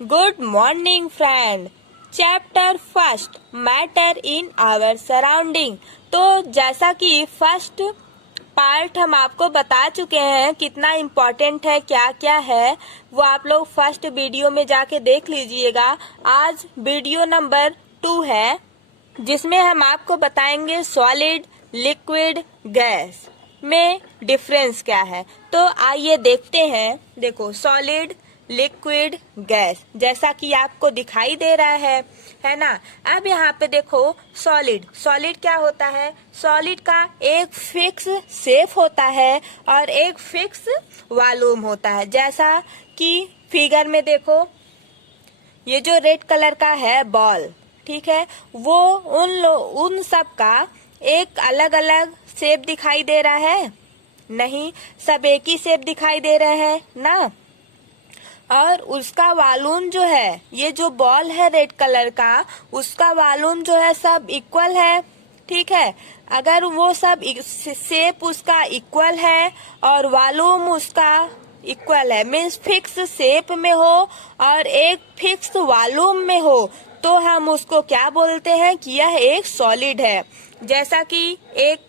Good morning, friend. Chapter first, matter in our surrounding. तो जैसा कि फर्स्ट पार्ट हम आपको बता चुके हैं कितना इम्पोर्टेंट है, क्या क्या है, वो आप लोग फर्स्ट वीडियो में जाके देख लीजिएगा। आज वीडियो नंबर 2 है, जिसमें हम आपको बताएंगे सॉलिड, लिक्विड, गैस में डिफरेंस क्या है। तो आइए देखते हैं। देखो, सॉलिड, लिक्विड, गैस, जैसा कि आपको दिखाई दे रहा है ना। अब यहाँ पे देखो, सॉलिड। सॉलिड क्या होता है? सॉलिड का एक फिक्स शेप होता है और एक फिक्स वॉल्यूम होता है। जैसा कि फिगर में देखो, ये जो रेड कलर का है बॉल, ठीक है, वो उन सब का एक अलग अलग शेप दिखाई दे रहा है? नहीं, सब एक ही शेप दिखाई दे रहे हैं ना। और उसका वॉल्यूम जो है, ये जो बॉल है रेड कलर का, उसका वॉल्यूम जो है सब इक्वल है, ठीक है। अगर वो सब शेप उसका इक्वल है और वॉल्यूम उसका इक्वल है, मीन्स फिक्स शेप में हो और एक फिक्स वॉल्यूम में हो, तो हम उसको क्या बोलते हैं कि यह एक सॉलिड है। जैसा कि एक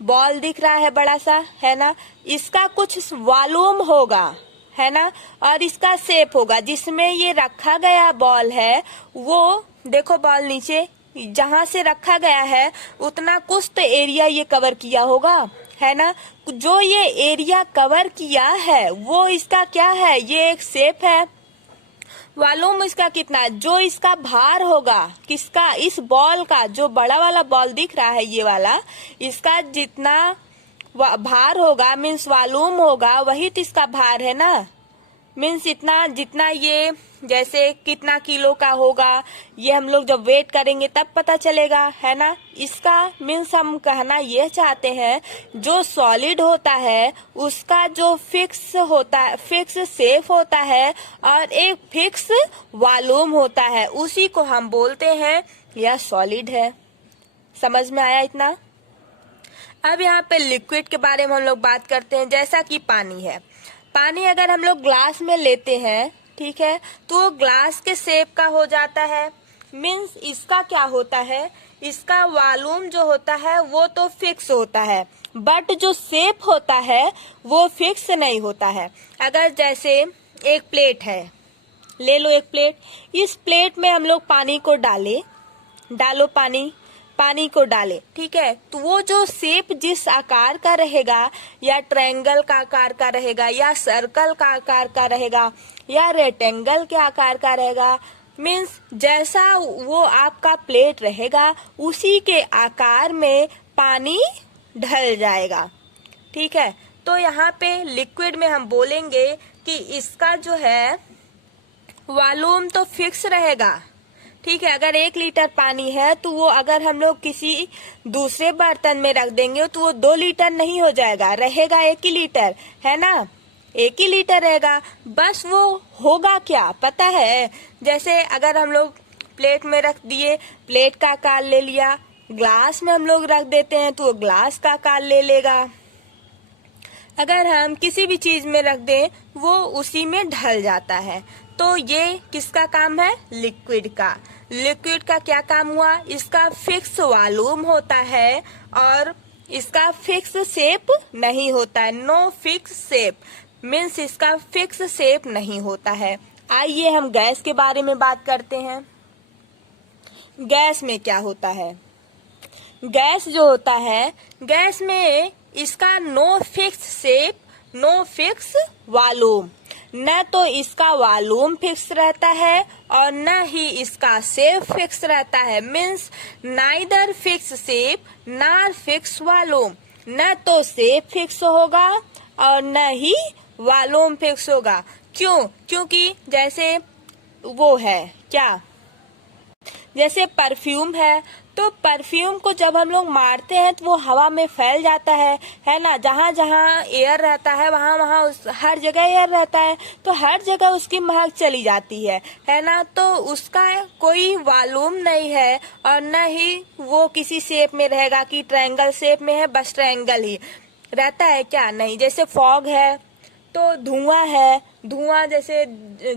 बॉल दिख रहा है बड़ा सा, है ना, इसका कुछ वॉल्यूम होगा, है ना, और इसका शेप होगा। जिसमें ये रखा गया बॉल है, वो देखो, बॉल नीचे जहां से रखा गया है उतना कुछ तो एरिया ये कवर किया होगा, है ना। जो ये एरिया कवर किया है वो इसका क्या है? ये एक शेप है। वॉल्यूम इसका कितना? जो इसका भार होगा, किसका? इस बॉल का, जो बड़ा वाला बॉल दिख रहा है ये वाला, इसका जितना भार होगा, मीन्स वॉल्यूम होगा, वही तो इसका भार है ना। मीन्स इतना, जितना ये, जैसे कितना किलो का होगा, ये हम लोग जब वेट करेंगे तब पता चलेगा, है ना। इसका मीन्स हम कहना ये चाहते हैं, जो सॉलिड होता है उसका जो फिक्स होता है, फिक्स शेप होता है और एक फिक्स वॉल्यूम होता है, उसी को हम बोलते हैं यह सॉलिड है। समझ में आया इतना? अब यहाँ पे लिक्विड के बारे में हम लोग बात करते हैं। जैसा कि पानी है, पानी अगर हम लोग ग्लास में लेते हैं, ठीक है, तो वो ग्लास के शेप का हो जाता है। मीन्स इसका क्या होता है? इसका वॉल्यूम जो होता है वो तो फिक्स होता है, बट जो शेप होता है वो फिक्स नहीं होता है। अगर जैसे एक प्लेट है, ले लो एक प्लेट, इस प्लेट में हम लोग पानी को डालो पानी को डाले, ठीक है, तो वो जो शेप जिस आकार का रहेगा, या ट्रायंगल का आकार का रहेगा, या सर्कल का आकार का रहेगा, या रेक्टेंगल के आकार का रहेगा, मीन्स जैसा वो आपका प्लेट रहेगा उसी के आकार में पानी ढल जाएगा, ठीक है। तो यहाँ पे लिक्विड में हम बोलेंगे कि इसका जो है वॉल्यूम तो फिक्स रहेगा, ठीक है। अगर 1 लीटर पानी है तो वो अगर हम लोग किसी दूसरे बर्तन में रख देंगे तो वो 2 लीटर नहीं हो जाएगा, रहेगा 1 ही लीटर, है ना, 1 ही लीटर रहेगा। बस वो होगा क्या पता है? जैसे अगर हम लोग प्लेट में रख दिए, प्लेट का आकार ले लिया, ग्लास में हम लोग रख देते हैं तो वो ग्लास का आकार ले लेगा। अगर हम किसी भी चीज में रख दें वो उसी में ढल जाता है। तो ये किसका काम है? लिक्विड का। लिक्विड का क्या काम हुआ? इसका फिक्स वॉल्यूम होता है और इसका फिक्स शेप नहीं होता है। नो फिक्स शेप, मीन्स इसका फिक्स शेप नहीं होता है। आइए हम गैस के बारे में बात करते हैं। गैस में क्या होता है? गैस जो होता है, गैस में इसका no fix shape, no fix volume. न तो इसका वॉल्यूम फिक्स रहता है और न ही इसका शेप फिक्स रहता है। Means neither fix shape nor fix volume. न तो शेप फिक्स होगा और न ही वॉल्यूम फिक्स होगा। क्यों? क्योंकि जैसे वो है क्या, जैसे परफ्यूम है, तो परफ्यूम को जब हम लोग मारते हैं तो वो हवा में फैल जाता है ना। जहाँ जहाँ एयर रहता है वहाँ वहाँ हर जगह एयर रहता है, तो हर जगह उसकी महक चली जाती है ना। तो उसका कोई वॉल्यूम नहीं है और न ही वो किसी शेप में रहेगा कि ट्रायंगल शेप में है, बस ट्रायंगल ही रहता है क्या? नहीं। जैसे फॉग है, तो धुआं है, धुआं जैसे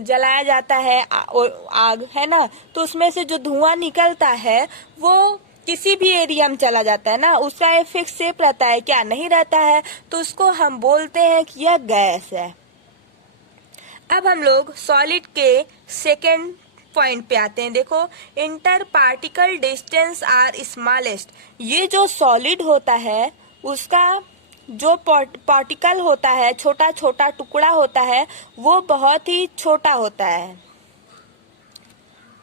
जलाया जाता है आग, है ना, तो उसमें से जो धुआं निकलता है वो किसी भी एरिया में चला जाता है ना, उसका एक फिक्स शेप रहता है क्या, नहीं रहता है, तो उसको हम बोलते हैं कि यह गैस है। अब हम लोग सॉलिड के सेकेंड पॉइंट पे आते हैं। देखो, inter particle distance are smallest. ये जो सॉलिड होता है उसका जो पार्टिकल होता है, छोटा छोटा टुकड़ा होता है, वो बहुत ही छोटा होता है।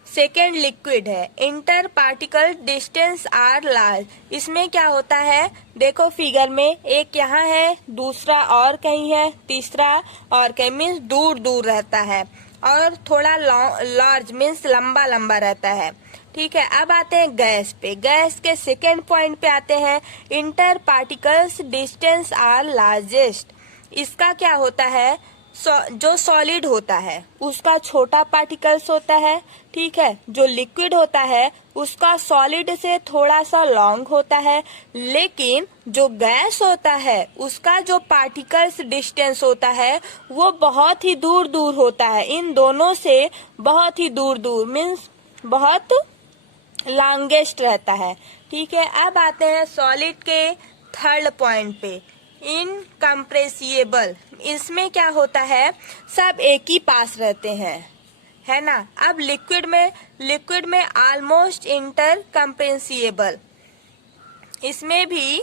सेकेंड लिक्विड है। Inter particle distance are large. इसमें क्या होता है, देखो फिगर में, एक यहाँ है, दूसरा और कहीं है, तीसरा और कहीं, मीन्स दूर दूर रहता है, और थोड़ा लार्ज मीन्स लंबा लंबा रहता है। ठीक है, अब आते हैं गैस पे। गैस के सेकेंड पॉइंट पे आते हैं। Inter particles distance are largest. इसका क्या होता है, जो सॉलिड होता है उसका छोटा पार्टिकल्स होता है, ठीक है। जो लिक्विड होता है उसका सॉलिड से थोड़ा सा लॉन्ग होता है, लेकिन जो गैस होता है उसका जो पार्टिकल्स डिस्टेंस होता है वो बहुत ही दूर दूर होता है, इन दोनों से बहुत ही दूर दूर, मीन्स बहुत लॉन्गेस्ट रहता है। ठीक है, अब आते हैं सॉलिड के थर्ड पॉइंट पे, इनकम्प्रेसिबल। इसमें क्या होता है, सब एक ही पास रहते हैं, है ना। अब लिक्विड में ऑलमोस्ट इंटरकम्प्रेसिबल, इसमें भी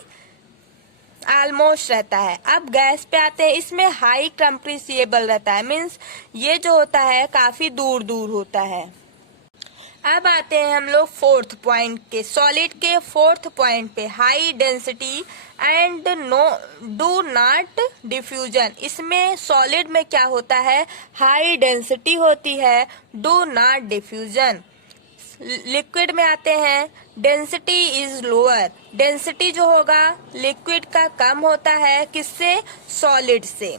ऑलमोस्ट रहता है। अब गैस पे आते हैं, इसमें हाई कंप्रेसिबल रहता है, मीन्स ये जो होता है काफी दूर दूर होता है। अब आते हैं हम लोग फोर्थ पॉइंट के, सॉलिड के फोर्थ पॉइंट पे, high density and no do not diffusion. इसमें सॉलिड में क्या होता है, हाई डेंसिटी होती है, डू नॉट डिफ्यूजन। लिक्विड में आते हैं, डेंसिटी इज लोअर। डेंसिटी जो होगा लिक्विड का कम होता है, किससे, सॉलिड से,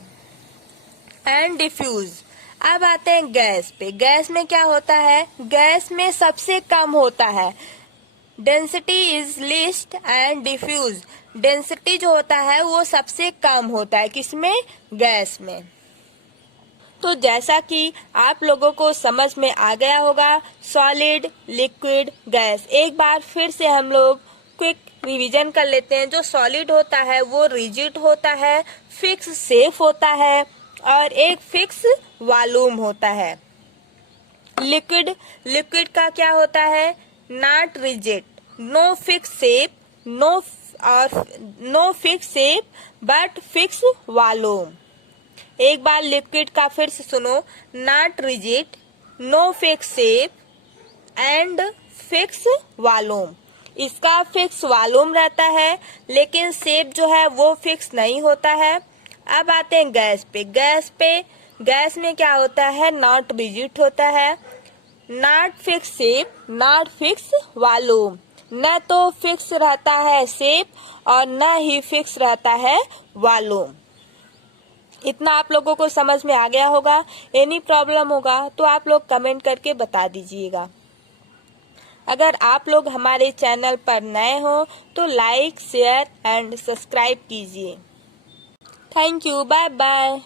एंड डिफ्यूज। अब आते हैं गैस पे। गैस में क्या होता है, गैस में सबसे कम होता है, density is least and diffuse. Density जो होता है वो सबसे कम होता है, किसमें, गैस में। तो जैसा कि आप लोगों को समझ में आ गया होगा, सॉलिड, लिक्विड, गैस। एक बार फिर से हम लोग क्विक रिवीजन कर लेते हैं। जो सॉलिड होता है वो रिजिड होता है, फिक्स सेफ होता है, और एक फिक्स वॉल्यूम होता है। लिक्विड का क्या होता है, not rigid, no fix shape, no fix shape but fix volume. एक बार लिक्विड का फिर से सुनो, not rigid, no fix shape and fix volume. इसका फिक्स वॉल्यूम रहता है, लेकिन शेप जो है वो फिक्स नहीं होता है। अब आते हैं गैस पे। गैस में क्या होता है, नॉट रिजिड होता है, not fix shape, not fix volume. न तो फिक्स रहता है शेप और न ही फिक्स रहता है वॉल्यूम। इतना आप लोगों को समझ में आ गया होगा। एनी प्रॉब्लम होगा तो आप लोग कमेंट करके बता दीजिएगा। अगर आप लोग हमारे चैनल पर नए हो तो लाइक, शेयर एंड सब्सक्राइब कीजिए। Thank you, bye bye.